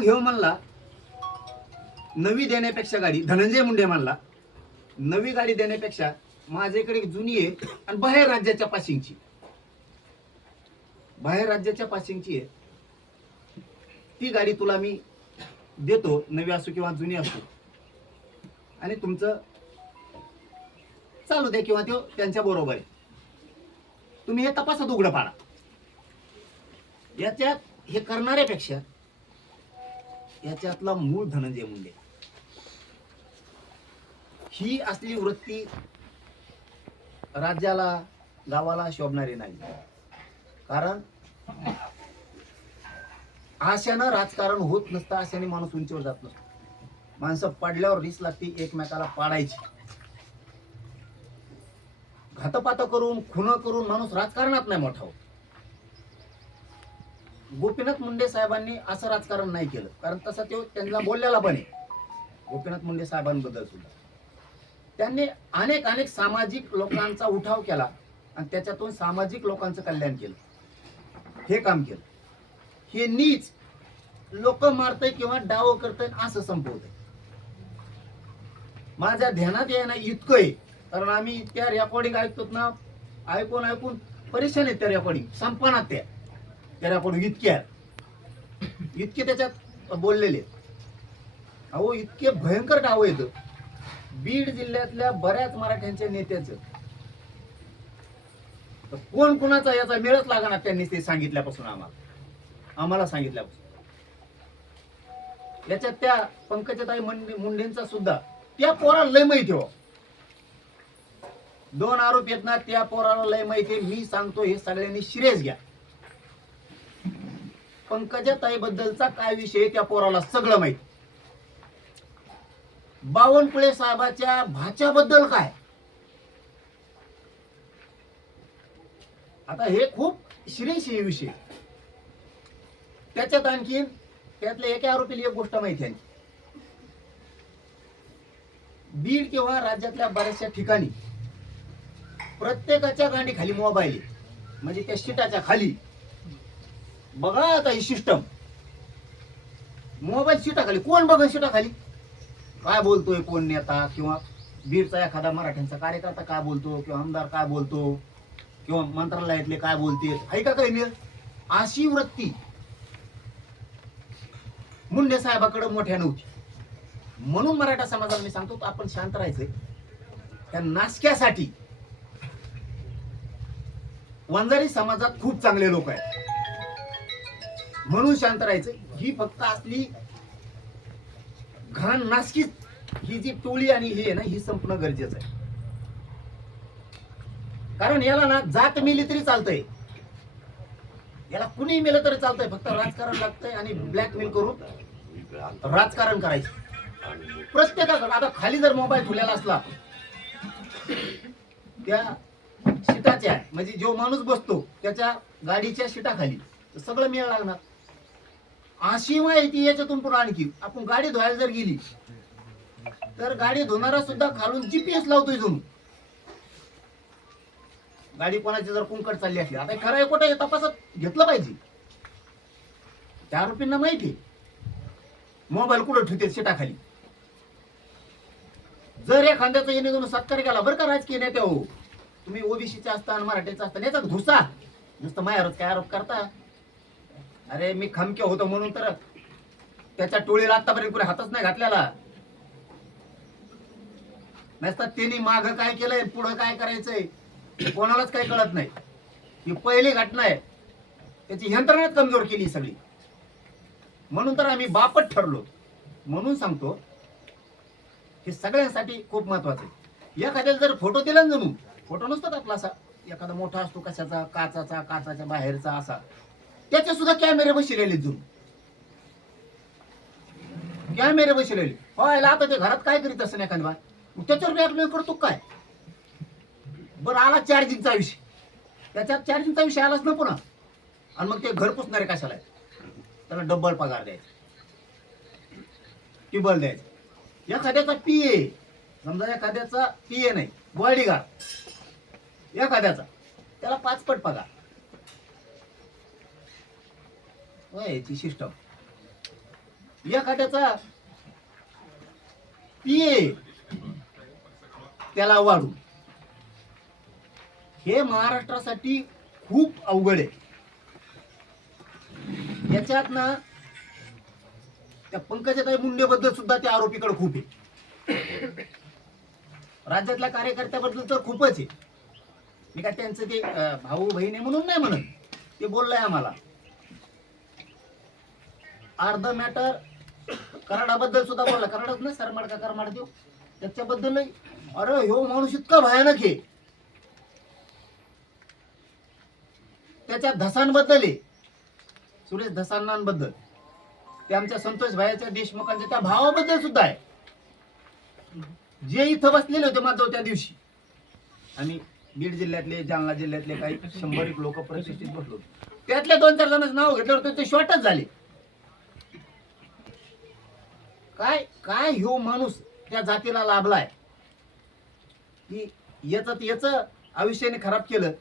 घेऊ म्हणला. नवी देण्यापेक्षा गाडी धनंजय मुंडे म्हणला नवी गाडी देण्यापेक्षा माझ्याकडे एक जुनी आहे आणि बाहेर राज्याच्या पासिंगची. बाहेर राज्याच्या पासिंगची आहे. ती गाडी तुला मी देतो नवी असो किंवा जुनी असो. आणि तुमचं चालू द्या किंवा तो त्यांच्या बरोबर आहे. तुम्ही हे तपासात उघडं पाडा. याच्यात हे करणाऱ्यापेक्षा याच्यातला मूळ धनंजय मुंडे. ही असली वृत्ती राज्याला गावाला शोभणारी नाही. कारण आशानं राजकारण होत नसतं आशाने माणूस उंचीवर जात नसतो. माणसं पडल्यावर रिस लागते एकमेकाला पाडायची. घातपात करून खुन करून माणूस राजकारणात नाही मोठा होत. गोपीनाथ मुंडे साहेबांनी असं राजकारण नाही केलं. कारण तसं तो त्यांना बोललेला पण आहे. गोपीनाथ मुंडे साहेबांबद्दल सुद्धा. त्यांनी अनेक अनेक सामाजिक लोकांचा उठाव केला आणि त्याच्यातून सामाजिक लोकांचं कल्याण केलं. हे काम केलं. हे नीच लोक मारतय किंवा डाव करतय असं संपवतय. माझ्या ध्यानात येणं इतकं आहे. कारण आम्ही त्या रेकॉर्डिंग ऐकतो ना ऐकून ऐकून परेशान आहेत त्या रेकॉर्डिंग संपनात त्या. त्याला रेकॉर्डिंग इतक्या इतके त्याच्यात बोललेले अहो इतके भयंकर नाव येत बीड जिल्ह्यातल्या बऱ्याच मराठ्यांच्या नेत्याचं. कोण कुणाचा याचा मेळच लागणार त्यांनी ते सांगितल्यापासून आम्हाला. आम्हाला सांगितल्यापासून. याच्यात त्या पंकजाताई मुंडेंचा सुद्धा त्या पोराला लय माहिती हो. दोन आरोप येत ना त्या पोराला लय माहिती मी सांगतो हे सगळ्यांनी सिरियस घ्या. पंकजा ताईबद्दलचा काय विषय त्या पोराला सगळं माहीत. बावनकुळे साहेबाच्या भाच्याबद्दल काय? आता हे खूप सिरियस विषय त्याच्यात आणखीन त्यातल्या एका आरोपीला एक गोष्ट माहिती आहे. बीड किंवा राज्यातल्या बऱ्याचशा ठिकाणी प्रत्येकाच्या गांडी खाली मोबाईल म्हणजे त्या शिटाच्या खाली. बघा आता ही सिस्टम मोबाईल शिटाखाली कोण बघा शिटाखाली काय बोलतोय कोण नेता किंवा बीडचा एखादा मराठ्यांचा कार्यकर्ता काय बोलतो किंवा आमदार काय बोलतो किंवा मंत्रालयातले काय बोलते आहे का काही मिळ अशी वृत्ती. मुंडे साहेबाकडे मोठ्या नव्हती. म्हणून मराठा समाजाला मी सांगतो आपण शांत राहायचंय. त्या नासक्यासाठी वंजारी समाजात खूप चांगले लोक आहेत. म्हणून शांत राहायचं. ही फक्त असली घाण नासकीच. ही जी टोळी आणि हे ना ही संपणं गरजेचं आहे. कारण याला ना जात मिली तरी चालतंय. याला कुणी मिलं तरी चालतंय. फक्त राजकारण लागतंय आणि ब्लॅकमेल करून राजकारण करायचं. प्रत्येकाकडे आता खाली जर मोबाईल ठेवलेला असला त्या शिटाच्या म्हणजे जो माणूस बसतो त्याच्या गाडीच्या शिटाखाली तर सगळं मिळ लागणार. अशी माहिती याच्यातून पुन्हा आणखी. आपण गाडी धुवायला जर गेली तर गाडी धुणारा सुद्धा खालून जीपीएस लावतोय जणू गाडी कोणाची जर कुंकट चालली असली आता खरं आहे कुठे तपासात घेतलं पाहिजे. त्या आरोपींना माहिती मोबाईल कुठं ठेवते शिटाखाली जर एखाद्याचा येणे जाऊन सत्कार केला बरं का राजकीय नेते हो. तुम्ही ओबीसीचे असता आणि मराठीचा असता याचा घुसा. नुसतं मायावर काय आरोप करता? अरे मी खमक्या होतो म्हणून तर त्याच्या टोळीला आतापर्यंत कुणी हातच नाही घातलेला. नसतात त्यांनी माग काय केलंय पुढं काय करायचंय कोणालाच काही कळत नाही. ही पहिली घटना आहे. त्याची यंत्रणाच कमजोर केली सगळी. म्हणून तर आम्ही बापट ठरलो. म्हणून सांगतो हे सगळ्यांसाठी खूप महत्वाचं आहे. एखाद्याला जर फोटो दिला ना जणू फोटो नसतो आपला असा. एखादा मोठा असतो कशाचा काचाचा काचाच्या बाहेरचा असा. त्याचे सुद्धा कॅमेरे बसलेले जणू कॅमेरे बसलेले व्हायला आता ते घरात काय करीत असं एखाद्या मग त्याच्यावर ब्लॅकमेल करतो काय? बरं आला चार्जिंगचा विषय. त्याच्यात चार्जिंगचा विषय आलाच ना पुन्हा. आणि मग ते घर पुसणारे कशाला? त्याला डबल पगार द्यायचा. टिबल द्यायचं. एखाद्याचा पी ए समजा एखाद्याचा पी ए नाही बॉडीगार्ड एखाद्याचा. त्याला पाचपट पगार. ती सिस्टम एखाद्याचा पिये त्याला वाढू. हे महाराष्ट्रासाठी खूप अवघड आहे. याच्यात ना त्या पंकजाताई मुंडेबद्दल सुद्धा त्या आरोपीकडे खूप आहे. राज्यातल्या कार्यकर्त्याबद्दल तर खूपच आहे. मी काय त्यांचं ते भाऊ बहीण आहे म्हणून नाही म्हणत. ते बोललंय आम्हाला. अर्ध मॅटर कराडाबद्दल सुद्धा बोलला. कराडच नाही सरमाड का करमाड देऊ? त्याच्याबद्दल अरे ह्यो माणूस इतका भयानक आहे. त्याच्या धसांबद्दल आहे. सुरेश धसांनांबद्दल. ते आमच्या संतोष भायाच्या देशमुखांच्या त्या भावाबद्दल सुद्धा आहे. जे इथं बसलेले होते माझं त्या दिवशी. आम्ही बीड जिल्ह्यातले जालना जिल्ह्यातले काही शंभर एक लोक प्रतिष्ठित बसलो त्यातल्या दोन चार जणांचं नाव घेतलं होतं ते शॉर्टच झाले. काय काय ह्यो माणूस त्या जातीला लाभलाय? की याच याच आयुष्याने खराब केलं.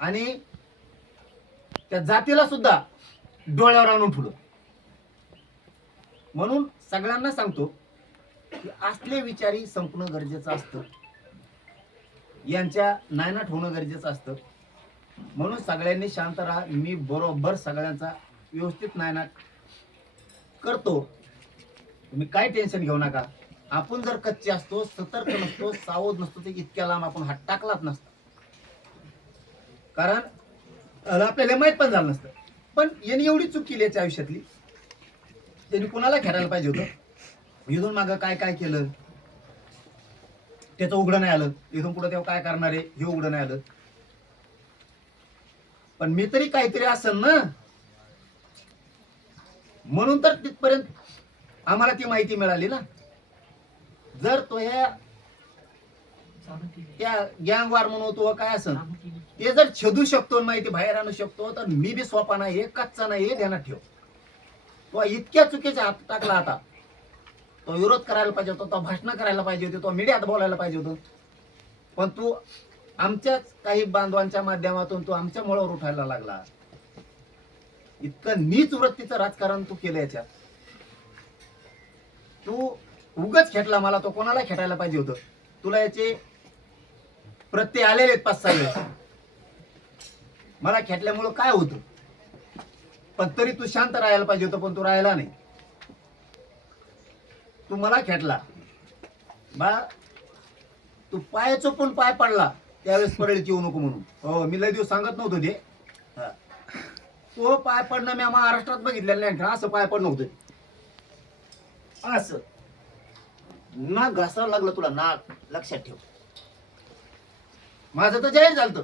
आणि त्या जातीला सुद्धा डोळ्यावर आणून ठेवलं. म्हणून सगळ्यांना सांगतो की असले विचारी संपणं गरजेचं असतं. यांच्या नायनाट होणं गरजेचं असतं. म्हणून सगळ्यांनी शांत राहा. मी बरोबर सगळ्यांचा व्यवस्थित नायनाट करतो. तुम्ही काय टेन्शन घेऊ नका. आपण जर कच्चे असतो सतर्क नसतो सावध नसतो ते इतक्या लांब आपण हात टाकलाच नसता. कारण आपल्याला माहीत पण झालं नसतं. पण यांनी एवढी चूक केली याच्या आयुष्यातली. त्यांनी कुणाला खेळायला पाहिजे होतं? इथून मागं काय काय केलं? त्याचं उघडं नाही आलं. इथून पुढे तेव्हा काय करणार आहे? हे उघडं नाही आलं. पण मी तरी काहीतरी असेल ना? म्हणून तर तिथपर्यंत आम्हाला ती माहिती मिळाली ना. जर तो ह्या त्या गँग वार म्हणून तो काय असं? ते जर छेदू शकतो आणि माहिती बाहेर आणू शकतो तर मी बी सोपा नाही हे कच्चा नाही हे ध्यानात ठेव. तो इतक्या चुकीच्या हात टाकला आता. तो विरोध करायला पाहिजे होता तो भाषण करायला पाहिजे होती तो मीडियात बोलायला पाहिजे होतं. पण तू आमच्याच काही बांधवांच्या माध्यमातून तू आमच्या मुळावर उठायला लागला. इतकं नीच वृत्तीचं राजकारण तू केलं याच्यात. तू उगच खेटला मला तो कोणाला खेटायला पाहिजे होतं? तुला याचे प्रत्यय आलेले आहेत पाच सहा वेळेस. मला खेटल्यामुळं काय होतं? पण तरी तू शांत राहायला पाहिजे होतं पण तू राहायला नाही. तू मला खेटला. बा तू पाय चोपून पाय पडला त्यावेळेस परळीत येऊ नको म्हणून. हो मी लय दिवस सांगत नव्हतो ते. तो पाय पडणं मी महाराष्ट्रात बघितलेलं नाही असं पाय पडणं होतं. असं. नाक घासावं लागलं तुला नाक. लक्षात ठेव. माझं तर जाहीर झालं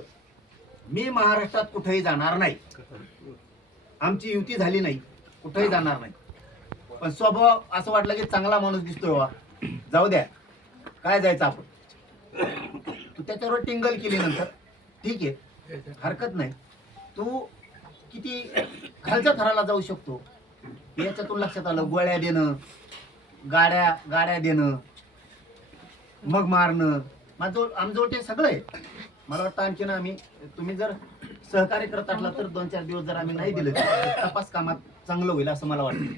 मी महाराष्ट्रात कुठेही जाणार नाही. आमची युती झाली नाही. कुठेही जाणार नाही. पण स्वभाव असं वाटलं की चांगला माणूस दिसतोय वा जाऊ द्या. काय जायचं आपण? तू त्याच्यावर टिंगल केली नंतर. ठीक आहे. हरकत नाही. तू किती खालच्या थराला जाऊ शकतो. याच्यातून लक्षात आलं गोळ्या देणं. गाड्या गाड्या देणं मग मारणं. माझं आमजवळ ते सगळं आहे. मला वाटतं आणखीन आम्ही तुम्ही जर सहकार्य करत असला तर दोन चार दिवस जर आम्ही नाही दिले तर तपास कामात चांगलं होईल असं मला वाटतं.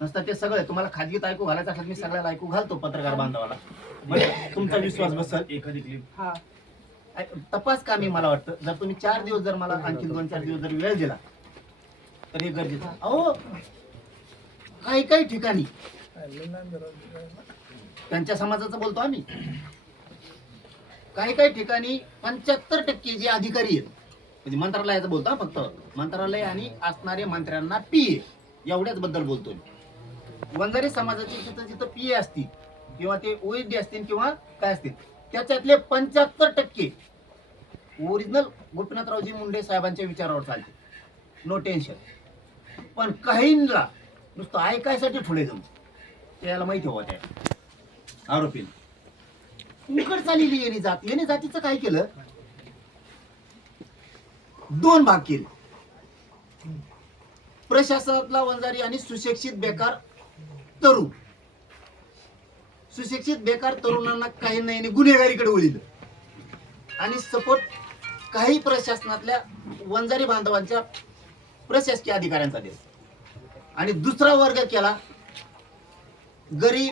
नसतं ते सगळं. तुम्हाला खाजगीत ऐकू घालायचं असलं मी सगळ्याला ऐकू घालतो पत्रकार बांधवाला. म्हणजे तुमचा विश्वास बसल. एखादी क्लिप तपास कामी मला वाटतं. जर तुम्ही चार दिवस जर मला आणखी दोन चार दिवस जर वेळ दिला तर हे गरजेचं आहे. अहो काही काही ठिकाणी त्यांच्या समाजाचं बोलतो आम्ही. काही काही ठिकाणी पंच्याहत्तर टक्के जे अधिकारी आहेत म्हणजे मंत्रालयाचं बोलतो फक्त मंत्रालय आणि असणारे मंत्र्यांना पी एवढ्याच बद्दल बोलतोय. वंजारी समाजाचे जिथं जिथं पी असतील किंवा ते ओईडी असतील किंवा काय असतील त्याच्यातले पंच्याहत्तर टक्के ओरिजिनल गोपीनाथरावजी मुंडे साहेबांच्या विचारावर चालते नो टेन्शन पण काहींना नुसतं ऐकायसाठी पुढे जमू त्याला माहिती हवं त्या आरोपी उकड चाललेली येणे जात. येणे जातीचं काय केलं? दोन भाग केले. प्रशासनातला वंजारी आणि सुशिक्षित बेकार तरुण. सुशिक्षित बेकार तरुणांना काही नाही गुन्हेगारीकडे वळील. आणि सपोर्ट काही प्रशासनातल्या वंजारी बांधवांच्या प्रशासकीय अधिकाऱ्यांचा दिला. आणि दुसरा वर्ग केला गरीब